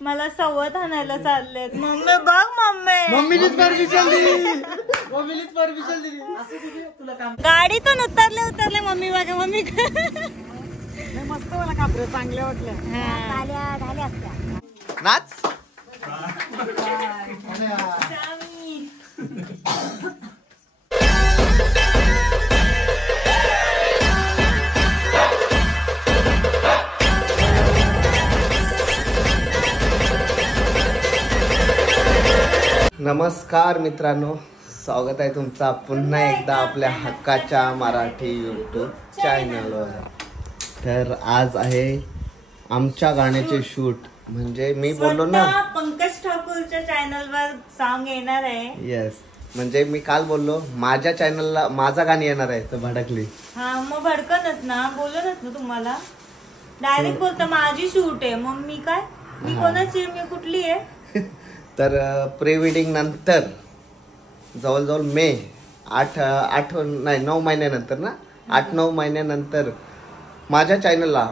मला सवत आणायला चाललेत. मम्मी बघ मम्मीनीच परमिशन दिली. गाडीतून उतरले मम्मी बघा. मम्मी मस्त मला कापरे चांगल्या वाटल्या. नाच नमस्कार मित्रांनो, स्वागत आहे तुमचा पुन्हा एकदा आपल्या हक्काच्या मराठी यूट्यूब चॅनलवर. तर आज आहे आमच्या गाण्याचे शूट. म्हणजे मी बोललो ना पंकज ठाकूरच्या चॅनलवर सॉन्ग येणार आहे. येस, म्हणजे मी काल बोललो माझ्या चॅनलला माझा गाणं येणार आहे तर भडकली. हा मग भडकनच ना, बोलूनच ना तुम्हाला डायरेक्ट बोलता माझी शूट आहे. मग मी काय, मी कोणाची, मी कुठली आहे. तर प्री वेडिंग नंतर जवळजवळ मे 9 महिन्यानंतर ना, 8-9 महिन्यानंतर माझ्या चॅनलला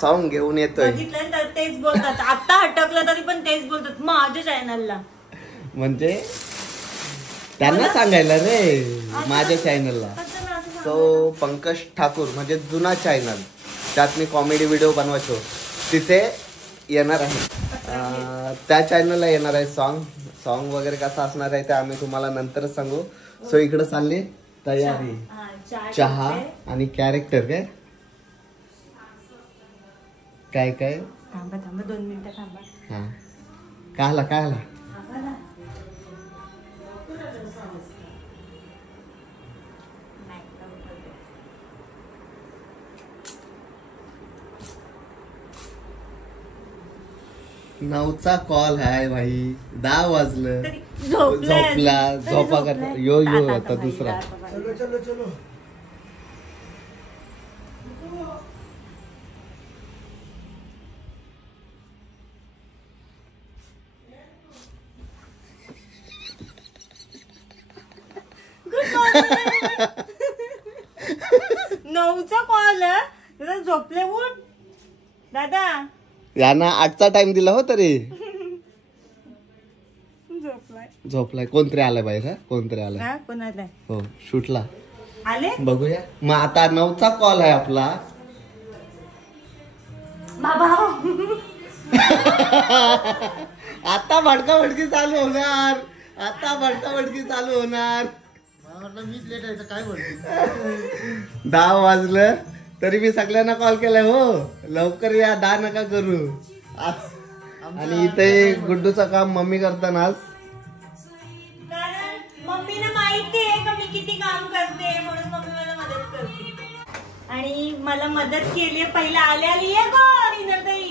सॉन्ग घेऊन येतोय. बघितलं तर तेच बोलतात. आता हटकलं तरी पण तेच बोलतात माझ्या चॅनलला. म्हणजे त्यांना सांगायला रे माझ्या चॅनलला. तो पंकज ठाकूर म्हणजे जुना चॅनल, त्यात मी कॉमेडी व्हिडिओ बनवायचो, तिथे येणार आहे. त्या चॅनलला येणार आहे सॉन्ग वगैरे कसं असणार आहे ते आम्ही तुम्हाला नंतरच सांगू. सो इकडे चालली तयारी, चहा आणि कॅरेक्टर. काय थांबा 2 मिनिटं थांबा. हा काय नऊचा कॉल आहे भाई. 10 वाजलं. झोपा करता यो आता दुसरा. चलो नऊचा कॉल आहे, झोपले उठ दादा. यांना 8चा टाइम दिला हो तरी झोपलाय. कोणतरी आलाय बाहेर. कोणतरी आलाय. कोणाला हो शूटला आले बघूया. मग आता 9चा कॉल आहे आपला. बाबा आता भडकाभडकी चालू होणार. 10 वाजलं तरी मी सगळ्यांना कॉल केलाय. हो लवकर या, 10 नका करू. आणि इथे गुड्डूचं काम मम्मी करतानाच. मम्मीला माहिती आहे का मी किती काम करते, म्हणून मम्मी मला मदत करते. आणि मला मदत केली पहिला आले ये गो हिनलताई.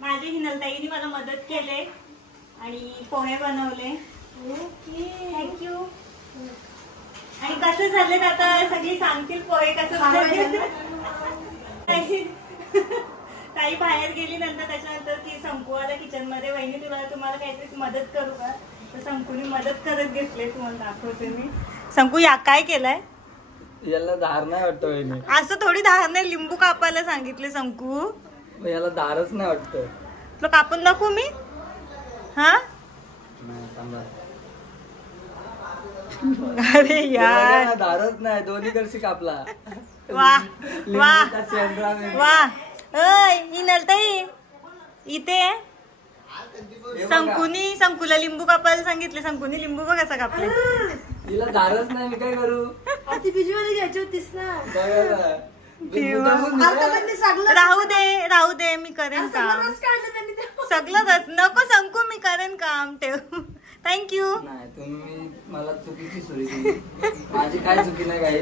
माझ्या हिनलताईने मला मदत केले आणि पोहे बनवले. थँक्यू. आणि कसं झालं आता सगळी सांगतील पोहे कसं झाले. ताई बाहेर गेली नंतर, त्याच्यानंतर ती संकू आला किचन मध्ये. वहिनी तुम्हाला काहीतरी मदत करू का, तर संकूने मदत करत घेतले. तुम्हाला दाखवते मी. संकू या काय केलंय, याला धार नाही वाटत वहिनी. असं थोडी धार नाही, लिंबू कापायला सांगितले संकू. याला धारच नाही वाटत. तुला कापून दाखवू मी. हा अरे यार धारच नाही, दोन्ही कडशी कापला. वा वा वा. हिनलताई इथे संकुला लिंबू कापायला सांगितले. संकुनी लिंबू बघ कसा कापले. तिला धारच नाही, मी काय करू. ती पिशवी घ्यायची होतीस ना. राहू दे मी करेन काम सगळं. नको संकू, मी करेन काम. ठेव. थँक्यू. तुम्ही मला चुकीची सुरी दिली. माझी काय चुकी नाही, काही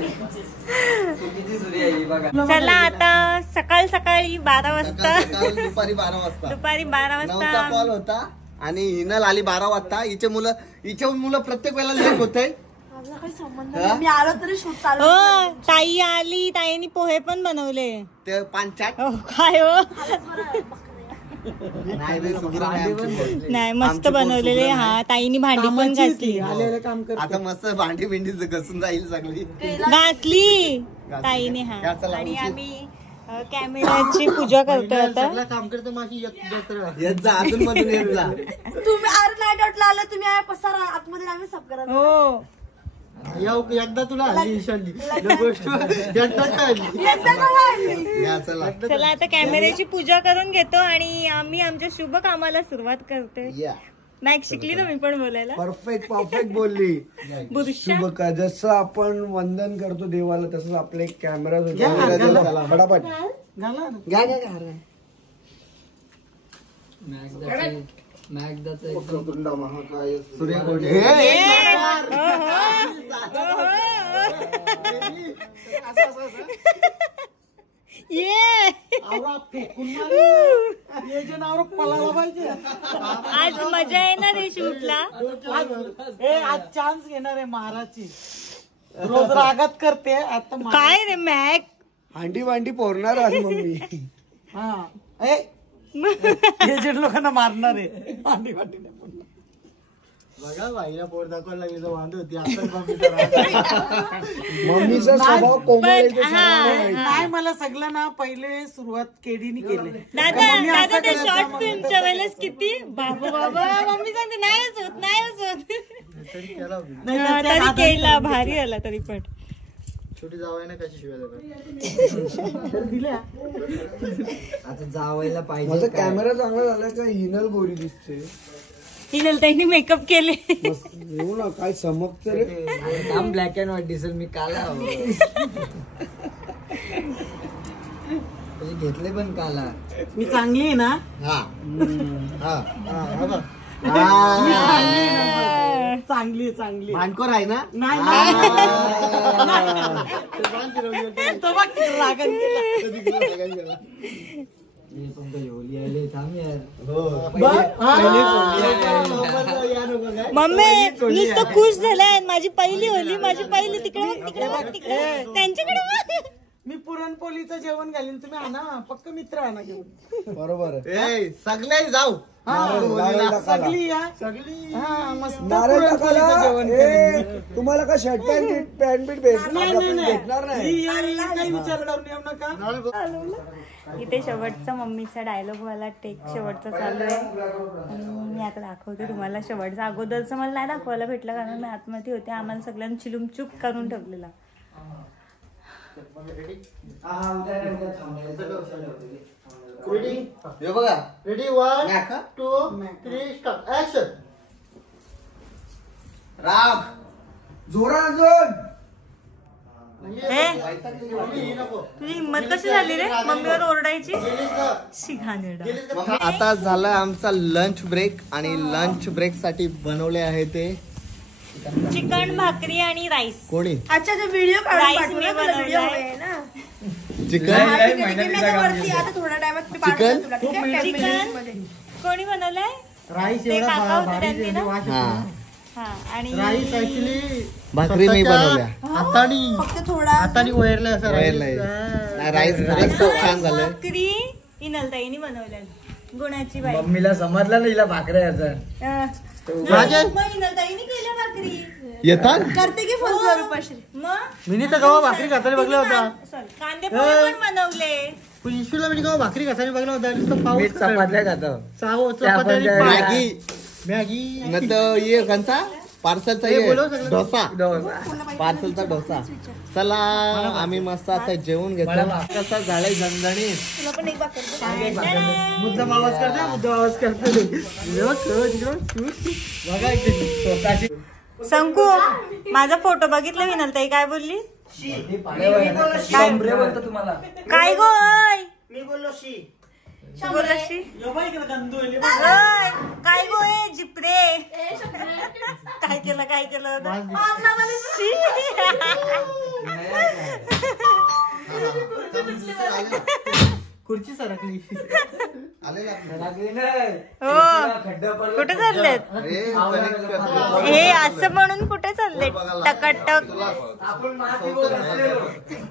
चुकीची सुरी आहे बघा. चला आता सकाळी 12 वाजता, दुपारी 12 वाजता नऊचा कॉल होता. आणि हिनल आली 12 वाजता. हिचे मुलं प्रत्येक वेळेला लेट होते. मी आलो तरी शूट चालू. हो ताई आली, ताईनी पोहे पण बनवले. ते 5-4 काय हो नाही मस्त बनवलेले. हा ताईनी भांडी पण घासली. आता मस्त भांडी घासून जाईल सगळी घासली ताईने. हा आणि आम्ही कॅमेराची पूजा करतोय आता. काम करतो माझी अजून मधून येत जा. तुम्ही नाईट आउटला आलं तुम्ही पसारा आतमध्ये आम्ही सब करा. हो एकदा तुला आली ईशानली गोष्ट चला आता कॅमेऱ्याची पूजा करून घेतो आणि आम्ही आमच्या शुभ कामाला सुरुवात करते. मॅक शिकली ना मी पण बोलायला. परफेक्ट बोलली. बुरशा शुभ का जसं आपण वंदन करतो देवाला तसंच आपले एक कॅमेरा फटाफट आज मजा येणार आहे शूटला. आज चान्स घेणार आहे महाराजची. रोज रागात करते आता काय रे मॅक हांडी वांडी पोरणार आज मम्मी. हा एजंट लोकांना मारणार आहे. भांडी भांडी बघा बाईला पोट दाखवायला लागली वांदे होती. मम्मीचा स्वभाव कोमल. नाही मला सगळं ना पहिले सुरुवात केडीने केली. दादा ते शॉर्ट फिल्मच्या वेळेस किती बाबा मम्मी सांगते नाहीच होत तरी केला भारी आला तरी पण. छोटी जावायला कशी शिवाय दिल्या आता जावायला पाहिजे. माझा कॅमेरा चांगला झाला का हिनल गोरी दिसते. हिनल ताईने मेकअप केले. येऊ ना काय चमकत रे. काम ब्लॅक अँड व्हाईट दिसेल. मी काला घेतले पण काला. मी चांगली आहे ना. चांगली चांगली मानकोर आहे ना. नाही तो बघ रागण केला. मम्मी नुसतं खुश झालाय. माझी पहिली होली तिकडे त्यांच्याकडे बघ. मी पुरणपोळीचं जेवण घालीन तुम्ही आणा. पक्क मित्र आणा घेऊन. बरोबर सगळे जाऊ. सगळी या सगळी मस्त नारळ पुरणपोळीचं जेवण करेन. तुम्हाला का शर्ट पॅन्ट बीट भेटणार नाही. काही विचार करून येऊ नका. इथे शेवटचा मम्मीचा डायलॉग वाला टेक शेवटचा चालू आहे आणि मी आता दाखवते तुम्हाला शेवटचा. अगोदरचं मला नाही दाखवायला भेटलं कारण मी आतमध्ये होते. आम्हाला सगळ्यांना चिलूम चूप करून ठेवलेला. बघा रेडी 1 2 3 स्टार्ट ऍक्शन. राग जोरा जोर. तुझी हिंमत कशी झाली रे मम्मीवर ओरडायची. आता झाला आमचा लंच ब्रेक आणि लंच ब्रेक साठी बनवले आहे ते चिकन भाकरी आणि राईस. कोणी अच्छा जो व्हिडिओ राईस मी बनवलाय ना. चिकन आता थोड्या टाइमात मी पाठवते तुला, ठीक आहे? चिकन कोणी बनवलंय. राईस ते एवढा काका होते भारी त्यांनी ना. हा हा आणि राईस ऍक्च्युली भाकरी मी बनवल्या. हातानी फक्त थोडा हातानी वैरला असं राईस खरंच खूप छान झालं. भाकरी इनलताईनी बनवल्या गुणाची बाई. मम्मीला समजलं ना हिला भाकऱ्या याचा. मग इनलताईनी केल्या भाकरी. येतात करते की फोन करू पैसे. मग मी तर गव्हा भाकरी खाताना बघला होता. सॉरी कांदे पोहे पण बनवले. इशूला म्हणजे गव्हा भाकरी खाताना बघला होता. नुसतं पाऊस मीठ चपात्या खातो. चपात्या मॅगी मॅगी न तर ये कंचा पार्सलचा हे बोलव सगळं. डोसा. पार्सलचा डोसा. चला आम्ही मस्त आता जेवून घेतो. कसा झालाय झणझणीत. तुला पण एक भाकर मुद्दाम आवाज करते. मुद्दाम आवाज करते. बघा स्वतःची संकू माझा फोटो बघितला विनलताई काय बोलली. कमरे बोलतो तुम्हाला. काय गो मी बोललो शी बोलशी गंदू काय गो ए जिपरे काय केलं खुर्ची सरकली. हो कुठे चाललेत हे असं म्हणून कुठे चालले टकटक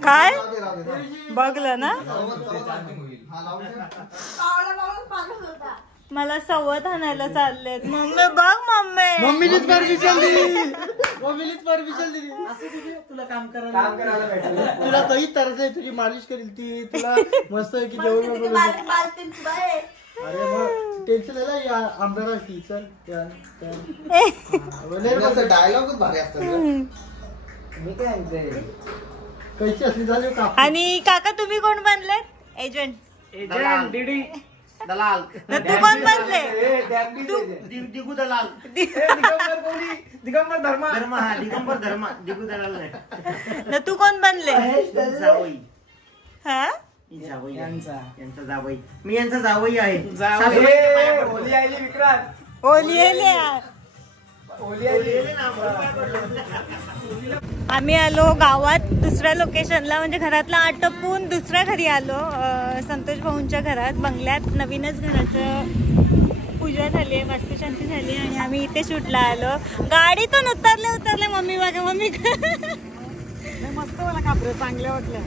काय बघलं ना. मला सवत आणायला चाललेत. मम्मी बघ मम्मी मम्मीचीच गर्दी चालली. मम्मीलीच परमिशन दिली असं तुझी तुला काम करायला भेटलं. तुला तरी तरस आहे, तुझी मालिश करील ती तुला मस्त आहे की जेवण किती वगैरे. बालतींची बाई. अरे मग टेन्शन आहे ना या आमदार की चल डायलॉगच भारी असतात रे. मी काय म्हणते कैची असली झाली का आणि काका तुम्ही कोण बनले एजंट एजंट डीडी दलाल तू कोण बनले दिगू दलाल दिगंबर कोणी दिगंबर धर्मा हा दिगंबर धर्मा दिगू दलाल नाही न तू कोण बनले जावई हा जावई यांचा जावई मी यांचा जावई आहे होली आली विक्रांत ओली होली आली आम्ही आलो गावात दुसऱ्या लोकेशनला, म्हणजे घरातला आटपून दुसऱ्या घरी आलो. संतोष भाऊंच्या घरात बंगल्यात नवीनच घराचं पूजा झाली आहे, वास्तुशांती झाली आणि आम्ही इथे शूटला आलो. गाडीतून उतरले मम्मी बघा मम्मी मस्त मला कापरे चांगल्या वाटल्या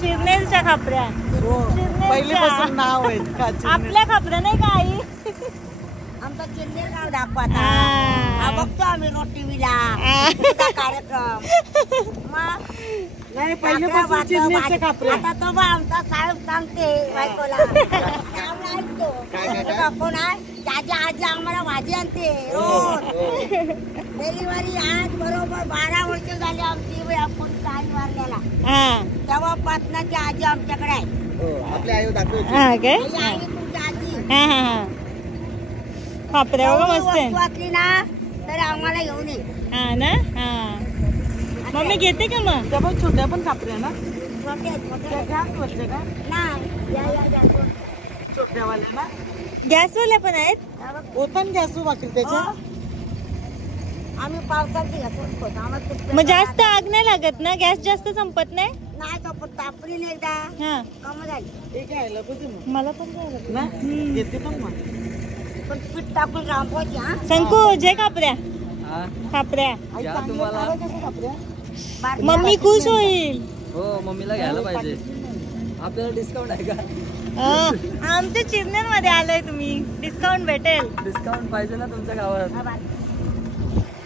चिरनेरच्या खापऱ्या पहिलेपासून नाव आहे आपल्या खापऱ्या नाही का आई? आमचा चिरनेर गाव दाखवता बघतो आम्ही टीव्हीला कार्यक्रम. मग नाही पहिलेपासून चिरनेरचे कापरे. आता तो बा आमचा साहेब सांगते बायकोला त्यामुळे ऐकतो. कोण आहे त्याच्या आजी आम्हाला भाजी आणते रोज. डिलिव्हरी आज बरोबर 12 वर्ष झाली आमची आपण आई वारल्याला. तेव्हापासून ती आजी आमच्याकडे आहे. आपल्या आई दाखवायची आई तुमची आजी खापऱ्या बघा मस्त आहे. वाचली ना तर आम्हाला घेऊन ये. हा ना. हा मम्मी घेते का मग? त्या पण छोट्या पण कापऱ्या ना छोट्या का नाही छोट्यावाल्या ना गॅसवाल्या पण आहेत. ओपन गॅस वाकरी त्याच्या आम्ही पावसाची घेतो आम्हाला मग जास्त आग नाही लागत ना? गॅस जास्त संपत नाही नाही तो पण तापली नाही एकदा हा. कम झाली. ते घ्यायला पाहिजे मग मला पण जायला ना घेते पण मग पण पीठ टाकून रांगवायची हा. संकू जे खापऱ्या खापऱ्या या तुम्हाला बारक्या मम्मी खुश होईल. हो मम्मीला घ्यायला पाहिजे. आपल्याला डिस्काउंट आहे का? आमच्या चिरनेर मध्ये आलोय तुम्ही, डिस्काउंट भेटेल. डिस्काउंट पाहिजे ना तुमच्या गावात.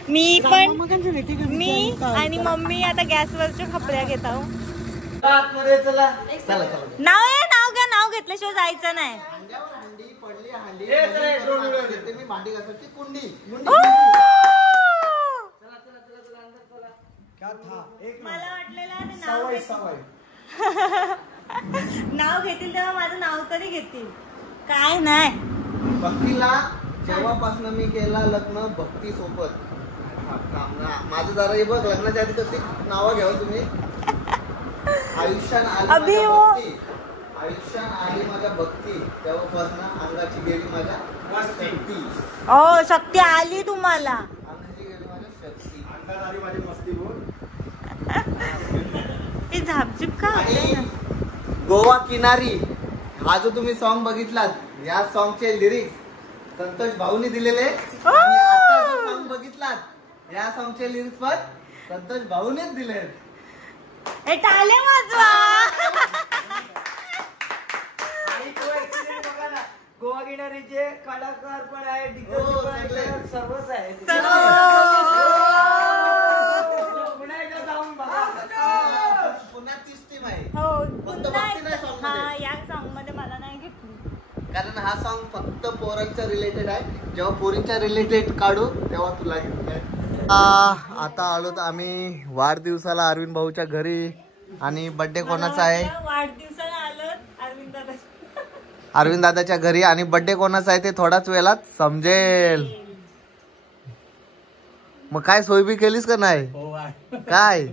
मी आणि मम्मी आता गॅसवरच्या खापऱ्या घेत आहोत. चला नाव घेतल्याशिवाय जायचं नाही. मी भांडी घासायची कुंडी. मला वाटलेलं नाव घेतील तेव्हा माझं नाव तरी घेतील. काय नाही भक्तीला जेव्हापासून मी केला लग्न भक्ती सोबत माझं जरा हे बघ लग्नाच्या आधी कशी नावं घ्यावं तुम्ही. आयुष्यात आली माझ्या भक्ती तेव्हापासून अंगाची गेली माझ्या शक्ती. ओ शक्ती आली तुम्हाला. अंगाची गेली माझ्या शक्ती. अंगात आली माझी मस्ती बोल. ती झापझिप का गोवा किनारी हा जो तुम्ही सॉन्ग बघितलात या सॉन्गचे लिरिक्स संतोष भाऊनी दिलेले. आणि आता जो सॉन्ग बघितलात या सॉन्गचे लिरिक्स पण संतोष भाऊनेच दिले. हे टाळे वाजवा. गोवा किनारीचे कलाकार पण आहे, सर्वच आहे. पुन्हा एकदा जाऊन बघा. पुन्हा 30 टीम आहे. हो फक्त भक्ती नाही song मध्ये. हा या सॉन्ग मध्ये मला नाही घेतली. कारण हा सॉन्ग फक्त पोरांच्या रिलेटेड आहे. जेव्हा पोरींच्या रिलेटेड काढू तेव्हा तुला घेतलं. आता आलो तर आम्ही वाढदिवसाला अरविंद भाऊच्या घरी. आणि बर्थडे कोणाचा आहे? वाढदिवसाला आलो अरविंद दादाच्या घरी. आणि बर्थडे कोणाचा आहे ते थोडाच वेळात समजेल. मग काय सोय बी केलीस का नाही? काय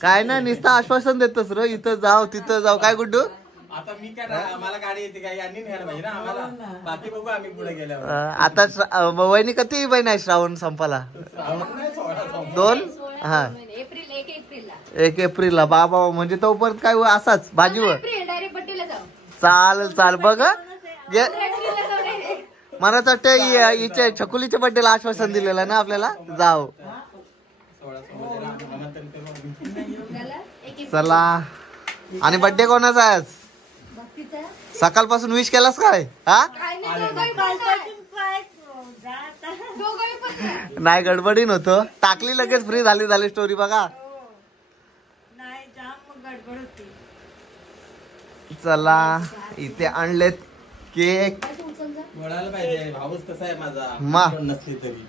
काय नाही नुसतं आश्वासन देतोस र. इथं जाव तिथं जाव. काय गुड्डू आता मी काय मला गाडी येते काय यांनी न्यायला पाहिजे ना आम्हाला. बाकी बघू आम्ही पुढे गेल्यावर. आता वहिनी किती महिना आहे श्रावण संपाला? 2 हा 1 एप्रिलला. बाबा म्हणजे तोपर्यंत काय असाच भाजीवर चाल बघ. मला वाटतं हिच्या छकुलीच्या बड्डेला आश्वासन दिलेलं ना आपल्याला. जाऊ चला. आणि बड्डे कोणाचा आहे आज? सकाळपासून विश केलास काय? हा नाही गडबडीन होतो, टाकली लगेच फ्री झाली स्टोरी बघा. नाही जाम मग गडबड होती. चला इथे आणलेत केक. वळायला पाहिजे, भाऊच कसा आहे माझा मा. नसली तरी.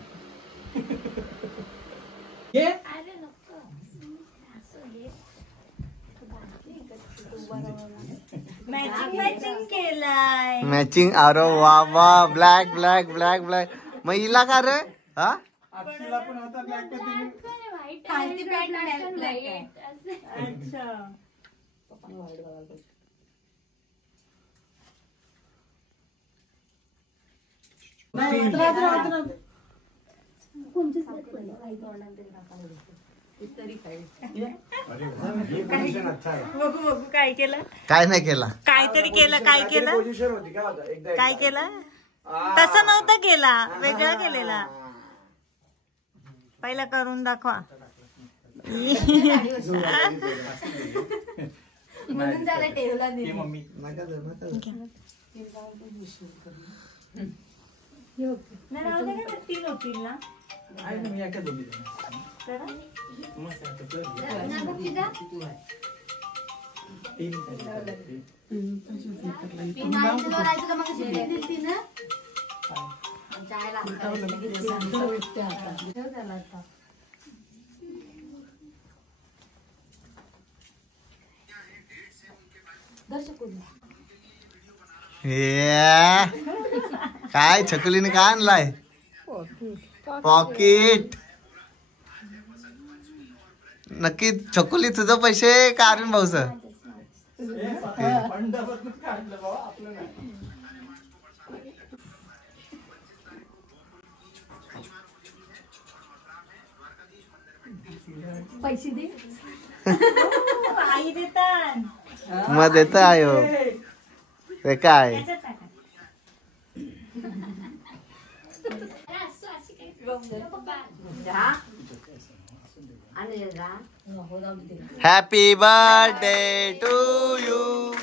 मॅचिंग केलाय. मॅचिंग. अरे वा वा. Black black black black. मग हिला का रे? हा अक्षीला पण होता ब्लॅक पद्धतीने. खालती पॅन्ट ब्लॅक आहे. अच्छा बघू बघू काय केलं. काय नाही केला. काहीतरी केलं. काय केलं. पोझिशन होती काय होता एकदा काय केलं. तसं नव्हतं केला, वेगळा केलेला. पहिला करून दाखवा. म्हणून त्याला ठेवला नाही. हे मम्मी नाही राहू दे का, 3 होतील ना. आहे ना, मी एका दोघी जण. करा. मस्त आहे, तर कर. तीन काय. काय छकुलीने काय आणलाय. पॉकेट. नक्की छकुली तुझं पैसे का अरविंद भाऊच. पंडापासून काढलं बाबा, आपलं नाही. पैसे दे. आई देतात. मग देत आयो ते काय. Happy birthday to you.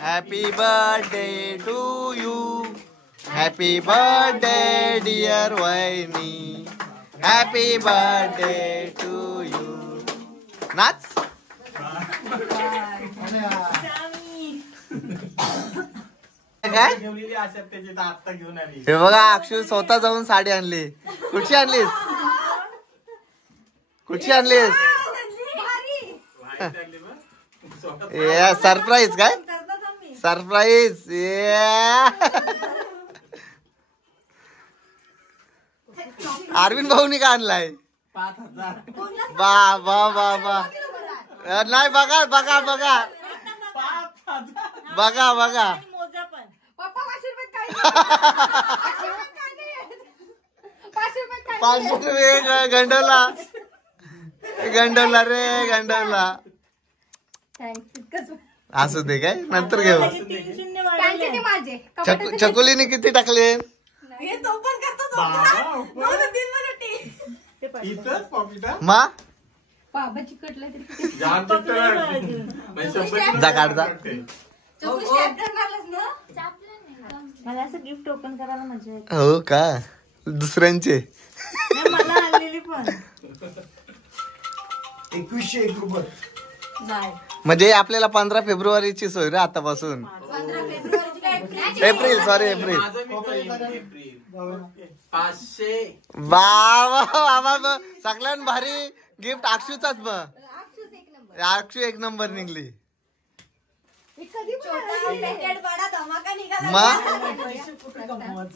Happy birthday to you. Happy birthday dear वहिनी. Happy birthday to you. नाच. काय ठेवलेली आशा त्याची तर आत्ता घेऊन आली. हे बघा अक्षु स्वतः जाऊन साडी आणली. कुठची आणलीस. कुठची आणलीस. वाईट आणली बघ. स्वतः ये सरप्राईज काय. सरप्राईज. अरविंद भाऊनी का आणलाय. 5,000. बा बा बा बा. नाही बघा बघा बघा 5,000. बघा बघा. मोजा पण. पप्पा 500 रुपये 500 रुपये गंडवला. गंडवला रे गंडवला. असू दे काय नंतर घेऊ. 3-0 वाढवले. माझे छकुलीने किती टाकले. तो पण करतो. बाबा, 2-3 मिनिट. इथंच पॉकेट मा बाबा चिकटला तरी जाम जा काढ जा. मला असं गिफ्ट ओपन करायला मजा येते. हो का. दुसऱ्यांचे नाही, मला आलेली पण. 2101 रुपये. म्हणजे आपल्याला 15 फेब्रुवारीची सोय रे आतापासून. 15 फेब्रुवारीची काय एप्रिल सॉरी एप्रिल. 500. बाबा सगळ्यात भारी गिफ्ट अक्षूचाच. मग अक्षू एक नंबर निघली. छोटा बडा धमाका निघाला. मग